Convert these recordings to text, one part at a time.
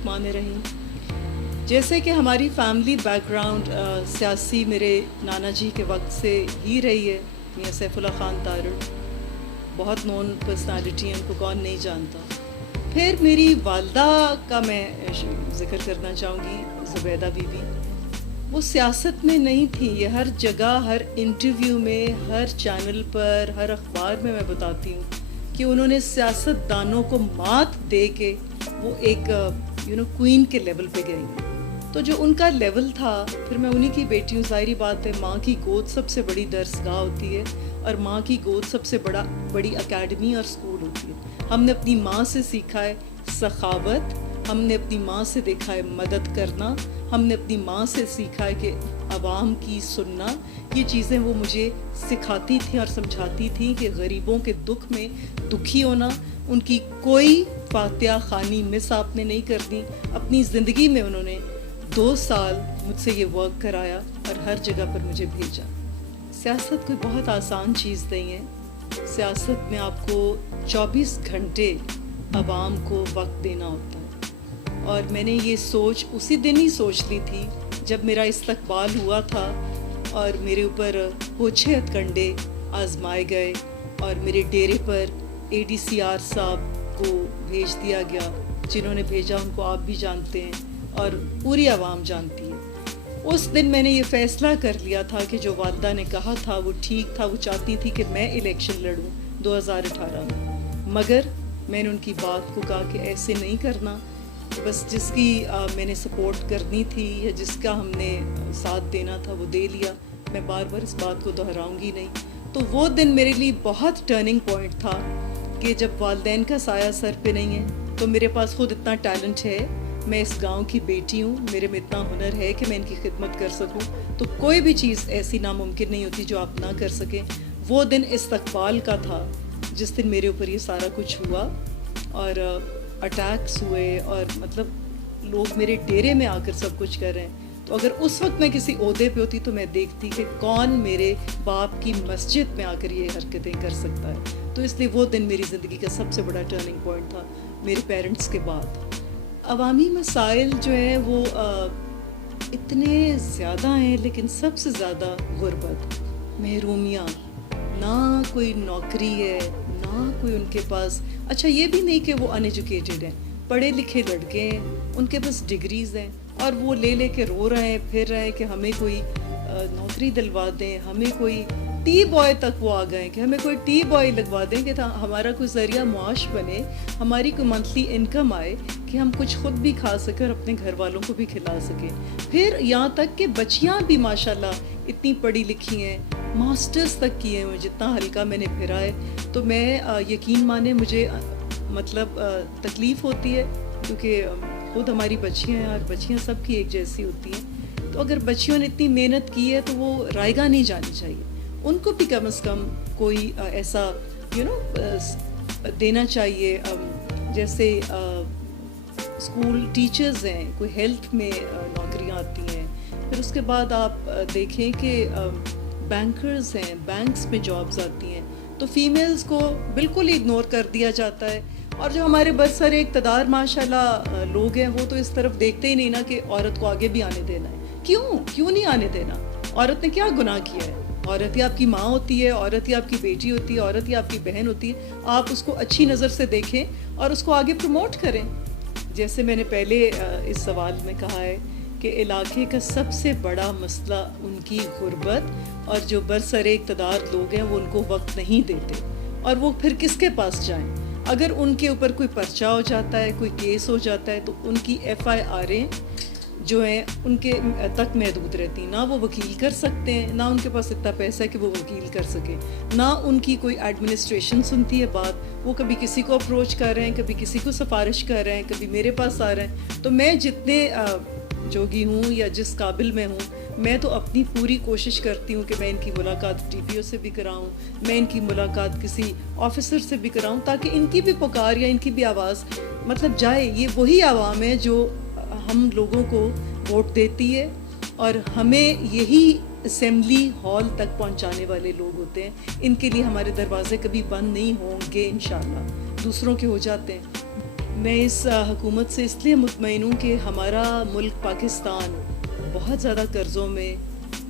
حکمانِ رحیم. جیسے کہ ہماری فیملی بیک گراؤنڈ سیاسی میرے نانا جی کے وقت سے ہی رہی ہے. میاں سیف اللہ خان تارڑ بہت نون پرسنالٹی ہیں، ان کو کون نہیں جانتا. پھر میری والدہ کا میں ذکر کرنا چاہوں گی، زبیدہ بی بی. وہ سیاست میں نہیں تھی، یہ ہر جگہ، ہر انٹرویو میں، ہر چینل پر، ہر اخبار میں بتاتی ہوں کہ انہوں نے سیاست دانوں کو مات دے کے وہ ایک کوئین کے لیول پہ گئی. تو جو ان کا لیول تھا، پھر میں انہی کی بیٹی ہوں. ظاہری بات ہے، ماں کی گود سب سے بڑی درسگاہ ہوتی ہے، اور ماں کی گود سب سے بڑی اکیڈمی اور اسکول ہوتی ہے. ہم نے اپنی ماں سے سیکھا ہے سخاوت، ہم نے اپنی ماں سے دیکھا ہے مدد کرنا، ہم نے اپنی ماں سے سیکھا ہے کہ عوام کی سننا. یہ چیزیں وہ مجھے سکھاتی تھیں اور سمجھاتی تھیں کہ غریبوں کے دکھ میں دکھی ہونا. ان کی کوئی فاتحہ خوانی مس آپ نے نہیں کرنی. اپنی زندگی میں انہوں نے 2 سال مجھ سے یہ ورک کرایا اور ہر جگہ پر مجھے بھیجا. سیاست کوئی بہت آسان چیز نہیں ہے. سیاست میں آپ کو 24 گھنٹے عوام کو وقت دینا ہوتا ہے. اور میں نے یہ سوچ اسی دن ہی سوچ لی تھی جب میرا استقبال ہوا تھا اور میرے اوپر پوچھے ہتھ کنڈے آزمائے گئے اور میرے ڈیرے پر اے ڈی سی آر صاحب کو بھیج دیا گیا. جنہوں نے بھیجا ان کو آپ بھی جانتے ہیں اور پوری عوام جانتی ہے. اس دن میں نے یہ فیصلہ کر لیا تھا کہ جو والدہ نے کہا تھا وہ ٹھیک تھا. وہ چاہتی تھی کہ میں الیکشن لڑوں 2018 میں، مگر میں نے ان کی بات کو کہا کہ ایسے نہیں کرنا. بس جس کی میں نے سپورٹ کرنی تھی یا جس کا ہم نے ساتھ دینا تھا وہ دے لیا. میں بار بار اس بات کو دہراؤں گی نہیں. تو وہ دن میرے لیے بہت ٹرننگ پوائنٹ تھا کہ جب والدین کا سایہ سر پہ نہیں ہے تو میرے پاس خود اتنا ٹیلنٹ ہے، میں اس گاؤں کی بیٹی ہوں، میرے میں اتنا ہنر ہے کہ میں ان کی خدمت کر سکوں. تو کوئی بھی چیز ایسی ناممکن نہیں ہوتی جو آپ نہ کر سکیں. وہ دن استقبال کا تھا جس دن میرے اوپر یہ سارا کچھ ہوا اور اٹیکس ہوئے اور مطلب لوگ میرے ڈیرے میں آ کر سب کچھ کر رہے ہیں. تو اگر اس وقت میں کسی عہدے پہ ہوتی تو میں دیکھتی کہ کون میرے باپ کی مسجد میں آ کر یہ حرکتیں کر سکتا ہے. تو اس لیے وہ دن میری زندگی کا سب سے بڑا ٹرننگ پوائنٹ تھا میرے پیرنٹس کے بعد. عوامی مسائل جو ہیں وہ اتنے زیادہ ہیں، لیکن سب سے زیادہ غربت، محرومیاں، نہ کوئی نوکری ہے، نہ کوئی ان کے پاس. اچھا یہ بھی نہیں کہ وہ ان ایجوکیٹڈ ہیں، پڑھے لکھے لڑکے ہیں، ان کے پاس ڈگریز ہیں اور وہ لے کے رو رہے ہیں، پھر رہے ہیں کہ ہمیں کوئی نوکری دلوا دیں، ہمیں کوئی ٹی بوائے تک وہ آ گئے کہ ہمیں کوئی ٹی بوائے لگوا دیں کہ ہمارا کوئی ذریعہ معاش بنے، ہماری کوئی منتھلی انکم آئے کہ ہم کچھ خود بھی کھا سکیں اور اپنے گھر والوں کو بھی کھلا سکیں. پھر یہاں تک کہ بچیاں بھی ماشاءاللہ اتنی پڑھی لکھی ہیں، ماسٹرز تک کیے ہیں. جتنا ہلکا میں نے پھرا ہے تو میں یقین مانے مجھے مطلب تکلیف ہوتی ہے کیونکہ خود ہماری بچیاں ہیں اور بچیاں سب کی ایک جیسی ہوتی ہیں. تو اگر بچیوں نے اتنی محنت کی ہے تو وہ رائیگاں نہیں جانی چاہیے. ان کو بھی کم از کم کوئی ایسا دینا چاہیے. جیسے اسکول ٹیچرز ہیں، کوئی ہیلتھ میں نوکریاں آتی ہیں. پھر اس کے بعد آپ دیکھیں کہ بینکرز ہیں، بینکس میں جابز آتی ہیں. تو فیمیلز کو بالکل اگنور کر دیا جاتا ہے. اور جو ہمارے برسر اقتدار ماشاءاللہ لوگ ہیں وہ تو اس طرف دیکھتے ہی نہیں نا کہ عورت کو آگے بھی آنے دینا ہے. کیوں نہیں آنے دینا؟ عورت نے کیا گناہ کیا ہے؟ عورت ہی آپ کی ماں ہوتی ہے، عورت ہی آپ کی بیٹی ہوتی ہے، عورت ہی آپ کی بہن ہوتی ہے. آپ اس کو اچھی نظر سے دیکھیں اور اس کو آگے پروموٹ کریں. جیسے میں نے پہلے اس سوال میں کہا ہے کہ علاقے کا سب سے بڑا مسئلہ ان کی غربت، اور جو برسر اقتدار لوگ ہیں وہ ان کو وقت نہیں دیتے اور وہ پھر کس کے پاس جائیں. اگر ان کے اوپر کوئی پرچہ ہو جاتا ہے، کوئی کیس ہو جاتا ہے تو ان کی ایف آئی آریں جو ہیں ان کے تک محدود رہتی ہیں. نہ وہ وکیل کر سکتے ہیں، نہ ان کے پاس اتنا پیسہ ہے کہ وہ وکیل کر سکیں، نہ ان کی کوئی ایڈمنسٹریشن سنتی ہے بات. وہ کبھی کسی کو اپروچ کر رہے ہیں، کبھی کسی کو سفارش کر رہے ہیں، کبھی میرے پاس آ رہے ہیں. تو میں جتنے جوگی ہوں یا جس قابل میں ہوں، میں تو اپنی پوری کوشش کرتی ہوں کہ میں ان کی ملاقات ٹی پی او سے بھی کراؤں، میں ان کی ملاقات کسی آفیسر سے بھی کراؤں تاکہ ان کی بھی پکار یا ان کی بھی آواز مطلب جائے. یہ وہی عوام ہے جو ہم لوگوں کو ووٹ دیتی ہے اور ہمیں یہی اسمبلی ہال تک پہنچانے والے لوگ ہوتے ہیں. ان کے لیے ہمارے دروازے کبھی بند نہیں ہوں گے انشاءاللہ. دوسروں کے ہو جاتے ہیں. میں اس حکومت سے اس لیے مطمئن ہوں کہ ہمارا ملک پاکستان بہت زیادہ قرضوں میں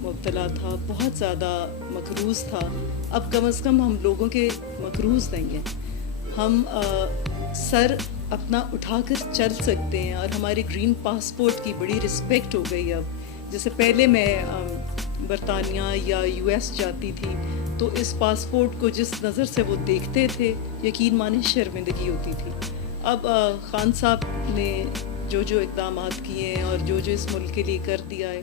مبتلا تھا، بہت زیادہ مقروض تھا. اب کم از کم ہم لوگوں کے مقروض نہیں ہیں، ہم سر اپنا اٹھا کر چل سکتے ہیں، اور ہمارے گرین پاسپورٹ کی بڑی رسپیکٹ ہو گئی. اب جیسے پہلے میں برطانیہ یا یو ایس جاتی تھی تو اس پاسپورٹ کو جس نظر سے وہ دیکھتے تھے، یقین مانے شرمندگی ہوتی تھی. اب خان صاحب نے جو اقدامات کیے ہیں اور جو اس ملک کے لیے کر دیا ہے،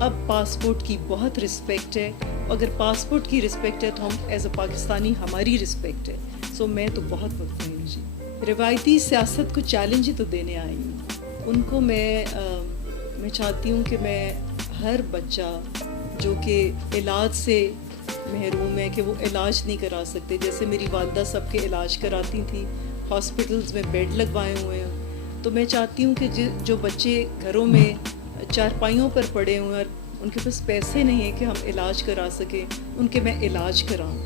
اب پاسپورٹ کی بہت رسپیکٹ ہے. اگر پاسپورٹ کی رسپیکٹ ہے تو ہم ایز اے پاکستانی ہماری رسپیکٹ ہے. سو میں تو بہت مطمئن ہوں جی. روایتی سیاست کو چیلنج ہی تو دینے آئی ہوں. ان کو میں چاہتی ہوں کہ میں ہر بچہ جو کہ علاج سے محروم ہے، کہ وہ علاج نہیں کرا سکتے، جیسے میری والدہ سب کے علاج کراتی تھیں، ہاسپٹلز میں بیڈ لگوائے ہوئے ہیں، تو میں چاہتی ہوں کہ جو بچے گھروں میں چارپائیوں پر پڑے ہوئے ہیں اور ان کے پاس پیسے نہیں ہیں کہ ہم علاج کرا سکیں، ان کے میں علاج کراؤں.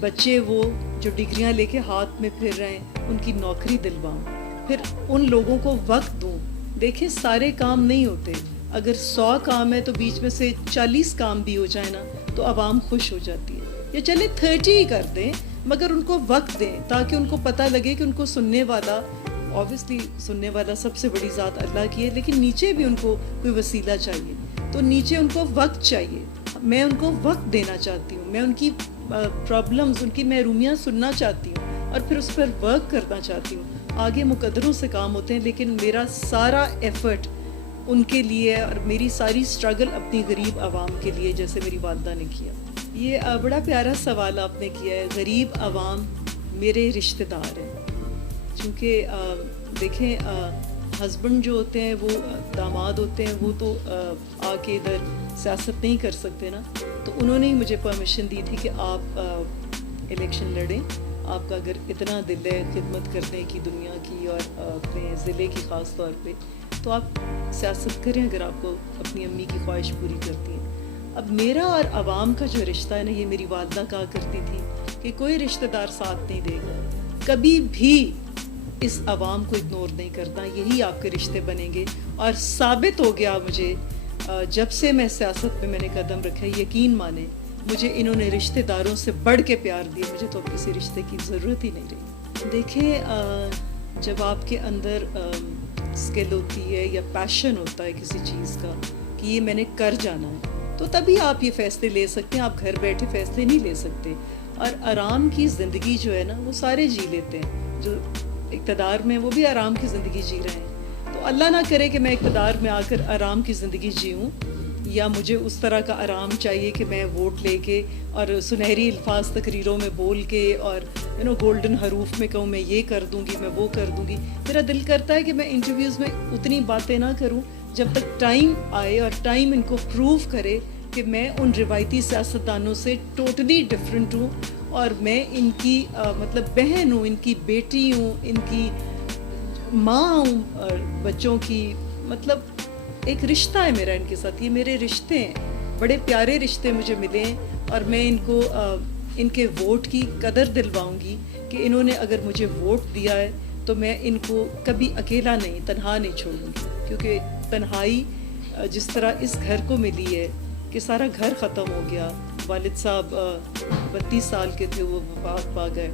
بچے وہ جو ڈگریاں لے کے ہاتھ میں پھر رہے ہیں، ان کی نوکری دلواؤں. پھر ان لوگوں کو وقت دوں. دیکھیں سارے کام نہیں ہوتے، اگر 100 کام ہے تو بیچ میں سے 40 کام بھی ہو جائے نا تو عوام خوش ہو جاتی ہے. یا چلے 30 ہی کر دیں، مگر ان کو وقت دیں تاکہ ان کو پتہ لگے کہ ان کو سننے والا، اوبیسلی سننے والا سب سے بڑی ذات اللہ کی ہے، لیکن نیچے بھی ان کو کوئی وسیلہ چاہیے. تو نیچے ان کو وقت چاہیے. میں ان کو وقت دینا چاہتی ہوں، میں ان کی پرابلمز، ان کی محرومیاں سننا چاہتی ہوں اور پھر اس پر ورک کرنا چاہتی ہوں. آگے مقدروں سے کام ہوتے ہیں، لیکن میرا سارا ایفرٹ ان کے لیے اور میری ساری اسٹرگل اپنی غریب عوام کے لیے، جیسے میری والدہ نے کیا. یہ بڑا پیارا سوال آپ نے کیا ہے. غریب عوام میرے رشتہ دار ہیں، چونکہ دیکھیں ہسبینڈ جو ہوتے ہیں، وہ داماد ہوتے ہیں، وہ تو آ کے ادھر سیاست نہیں کر سکتے نا. تو انہوں نے ہی مجھے پرمیشن دی تھی کہ آپ الیکشن لڑیں. آپ کا اگر اتنا دل ہے خدمت کرنے کی دنیا کی اور اپنے ضلع کی خاص طور پہ، تو آپ سیاست کریں اگر آپ کو اپنی امی کی خواہش پوری کرتی ہیں. اب میرا اور عوام کا جو رشتہ ہے نا، یہ میری والدہ کہا کرتی تھی کہ کوئی رشتہ دار ساتھ نہیں دے گا، کبھی بھی اس عوام کو اگنور نہیں کرنا، یہی آپ کے رشتے بنیں گے. اور ثابت ہو گیا مجھے جب سے میں سیاست میں نے قدم رکھا ہے. یقین مانیں مجھے انہوں نے رشتہ داروں سے بڑھ کے پیار دیا، مجھے تو کسی رشتے کی ضرورت ہی نہیں رہی. دیکھیں جب آپ کے اندر اسکل ہوتی ہے یا پیشن ہوتا ہے کسی چیز کا کہ یہ میں نے کر جانا ہے، تو تبھی آپ یہ فیصلے لے سکتے ہیں. آپ گھر بیٹھے فیصلے نہیں لے سکتے. اور آرام کی زندگی جو ہے نا، وہ سارے جی لیتے ہیں. جو اقتدار میں وہ بھی آرام کی زندگی جی رہے ہیں. تو اللہ نہ کرے کہ میں اقتدار میں آ کر آرام کی زندگی جیوں، یا مجھے اس طرح کا آرام چاہیے کہ میں ووٹ لے کے اور سنہری الفاظ تقریروں میں بول کے اور گولڈن حروف میں کہوں میں یہ کر دوں گی، میں وہ کر دوں گی. میرا دل کرتا ہے کہ میں انٹرویوز میں اتنی باتیں نہ کروں جب تک ٹائم آئے اور ٹائم ان کو پروو کرے کہ میں ان روایتی سیاستدانوں سے ٹوٹلی ڈفرینٹ ہوں، اور میں ان کی مطلب بہن ہوں، ان کی بیٹی ہوں، ان کی ماں ہوں، اور بچوں کی مطلب ایک رشتہ ہے میرا ان کے ساتھ. یہ میرے رشتے ہیں، بڑے پیارے رشتے مجھے ملے ہیں، اور میں ان کو ان کے ووٹ کی قدر دلواؤں گی کہ انہوں نے اگر مجھے ووٹ دیا ہے تو میں ان کو کبھی اکیلا نہیں، تنہا نہیں چھوڑوں گی. کیونکہ تنہائی جس طرح اس گھر کو ملی ہے کہ سارا گھر ختم ہو گیا. والد صاحب 32 سال کے تھے، وہ وفات پا گئے.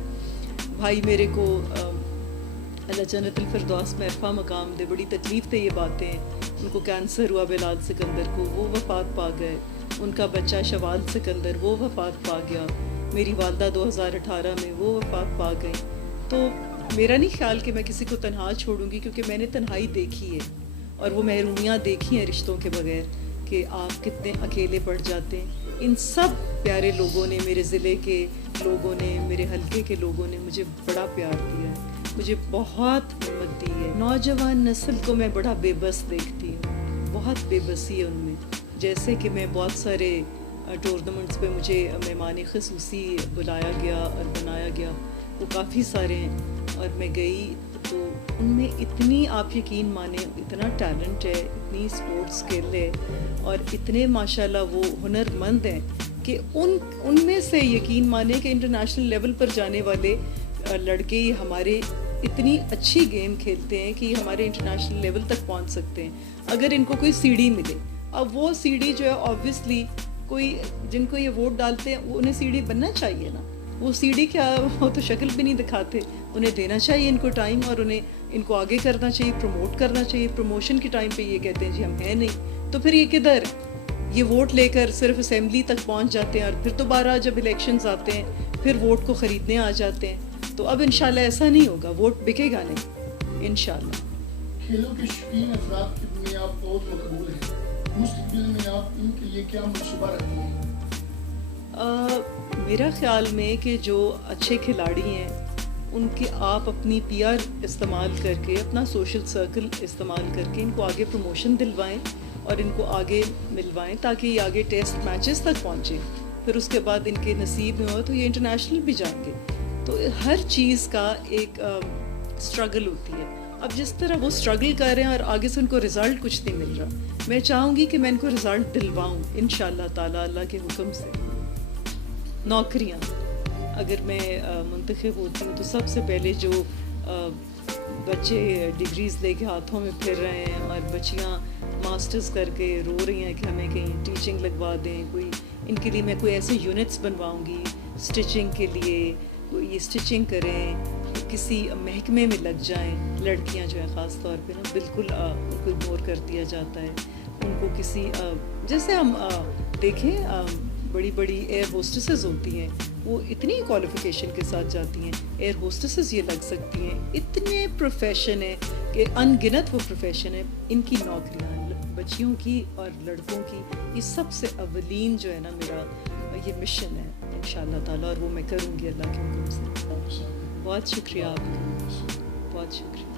بھائی میرے کو اللہ جنت الفردوس میں عرفہ مقام دے، بڑی تکلیف تھے یہ باتیں. ان کو کینسر ہوا بلال سکندر کو، وہ وفات پا گئے. ان کا بچہ شوال سکندر، وہ وفات پا گیا. میری والدہ 2018 میں وہ وفات پا گئی. تو میرا نہیں خیال کہ میں کسی کو تنہا چھوڑوں گی، کیونکہ میں نے تنہائی دیکھی ہے اور وہ محرومیاں دیکھی ہیں رشتوں کے بغیر، کہ آپ کتنے اکیلے پڑ جاتے ہیں. ان سب پیارے لوگوں نے، میرے ضلع کے لوگوں نے، میرے حلقے کے لوگوں نے مجھے بڑا پیار دیا ہے، مجھے بہت ہمت دی ہے. نوجوان نسل کو میں بڑا بے بس دیکھتی ہوں، بہت بے بسی ہے ان میں. جیسے کہ میں بہت سارے ٹورنامنٹس پہ مجھے مہمان خصوصی بلایا گیا اور بنایا گیا، وہ کافی سارے ہیں، اور میں گئی تو ان میں اتنی، آپ یقین مانیں، اتنا ٹیلنٹ ہے، اتنی اسپورٹس اسکل ہے، اور اتنے ماشاءاللہ وہ ہنر مند ہیں کہ ان میں سے یقین مانیں کہ انٹرنیشنل لیول پر جانے والے لڑکے ہمارے اتنی اچھی گیم کھیلتے ہیں کہ ہمارے انٹرنیشنل لیول تک پہنچ سکتے ہیں اگر ان کو کوئی سی ڈی ملے. اب وہ سی ڈی جو ہے آبویسلی کوئی جن کو یہ ووٹ ڈالتے ہیں وہ انہیں سی ڈی بننا چاہیے نا. وہ سی ڈی کیا, وہ تو شکل بھی نہیں دکھاتے. انہیں دینا چاہیے ان کو ٹائم, اور انہیں ان کو آگے کرنا چاہیے, پروموٹ کرنا چاہیے. پروموشن کے ٹائم پہ یہ کہتے ہیں جی ہم ہیں نہیں, تو پھر یہ کدھر یہ ووٹ لے کر صرف اسمبلی تک پہنچ جاتے ہیں, اور پھر دوبارہ جب الیکشنز آتے ہیں پھر ووٹ کو خریدنے آ جاتے ہیں. تو اب انشاءاللہ ایسا نہیں ہوگا, ووٹ بکے گا نہیں انشاءاللہ. کھیلوں کے شوقین افراد میں آپ بہت مقبول ہیں, مستقبل میں آپ ان کے لیے کیا منصوبہ رکھتے ہیں؟ میرا خیال میں کہ جو اچھے کھلاڑی ہیں ان کے آپ اپنی پی آر استعمال کر کے, اپنا سوشل سرکل استعمال کر کے ان کو آگے پروموشن دلوائیں اور ان کو آگے ملوائیں تاکہ یہ آگے ٹیسٹ میچز تک پہنچیں. پھر اس کے بعد ان کے نصیب میں ہو تو یہ انٹرنیشنل بھی جائیں گے. تو ہر چیز کا ایک اسٹرگل ہوتی ہے. اب جس طرح وہ اسٹرگل کر رہے ہیں اور آگے سے ان کو رزلٹ کچھ نہیں مل رہا, میں چاہوں گی کہ میں ان کو رزلٹ دلواؤں انشاءاللہ تعالیٰ اللہ کے حکم سے. نوکریاں اگر میں منتخب ہوتی ہوں تو سب سے پہلے جو بچے ڈگریز لے کے ہاتھوں میں پھر رہے ہیں اور بچیاں ماسٹرز کر کے رو رہی ہیں کہ ہمیں کہیں ٹیچنگ لگوا دیں, کوئی ان کے لیے میں کوئی ایسے یونٹس بنواؤں گی اسٹچنگ کے لیے, کوئی یہ اسٹچنگ کریں, کسی محکمے میں لگ جائیں. لڑکیاں جو ہیں خاص طور پہ نا بالکل ان کو اگنور کر دیا جاتا ہے. ان کو کسی جیسے ہم دیکھیں بڑی بڑی ایئر ہوسٹسز ہوتی ہیں, وہ اتنی کوالیفیکیشن کے ساتھ جاتی ہیں. ایئر ہوسٹسز یہ لگ سکتی ہیں. اتنے پروفیشن ہیں کہ ان گنت وہ پروفیشن ہے. ان کی نوکریاں بچیوں کی اور لڑکوں کی یہ سب سے اولین جو ہے نا میرا یہ مشن ہے انشاءاللہ تعالیٰ, اور وہ میں کروں گی اللہ کے حکم سے. بہت شکریہ آپ کا, بہت شکریہ.